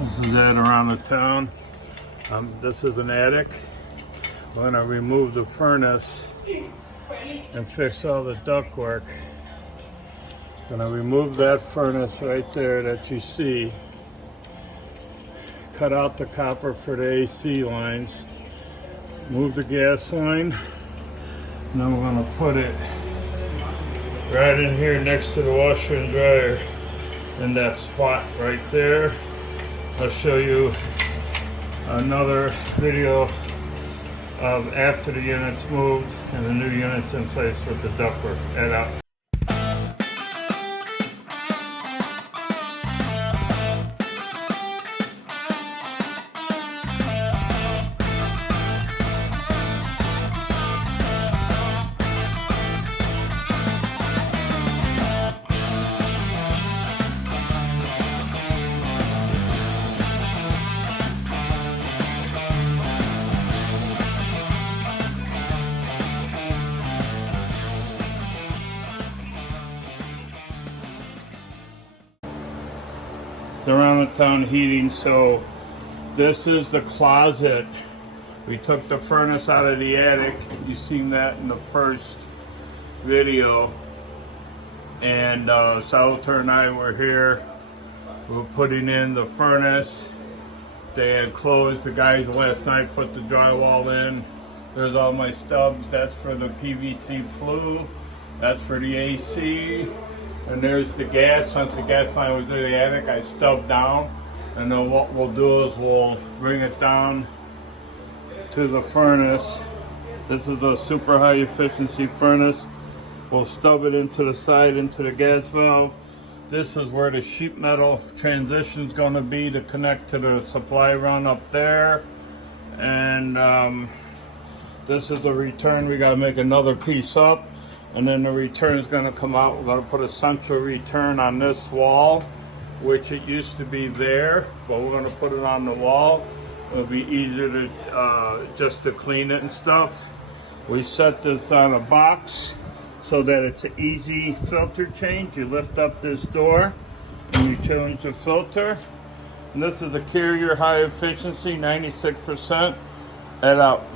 This is it around the town. This is an attic. We're going to remove the furnace and fix all the ductwork. Going to remove that furnace right there that you see. Cut out the copper for the AC lines. Move the gas line. And then we're going to put it right in here next to the washer and dryer. In that spot right there. I'll show you another video of after the unit's moved and the new unit's in place with the ductwork. Head out. Around the town heating. So this is the closet. We took the furnace out of the attic. You seen that in the first video. And Salvatore and I were here. We were putting in the furnace. They had closed. The guys last night put the drywall in. There's all my stubs. That's for the PVC flue. That's for the AC. And there's the gas. Since the gas line was in the attic, I stubbed down. And then what we'll do is we'll bring it down to the furnace. This is a super high efficiency furnace. We'll stub it into the side, into the gas valve. This is where the sheet metal transition is going to be to connect to the supply run up there. And this is the return. We got to make another piece up. And then the return is going to come out. We're going to put a central return on this wall, which it used to be there, but we're going to put it on the wall. It'll be easier to just to clean it and stuff. We set this on a box so that it's an easy filter change. You lift up this door and you change the filter. And this is a Carrier high efficiency, 96%. Head out.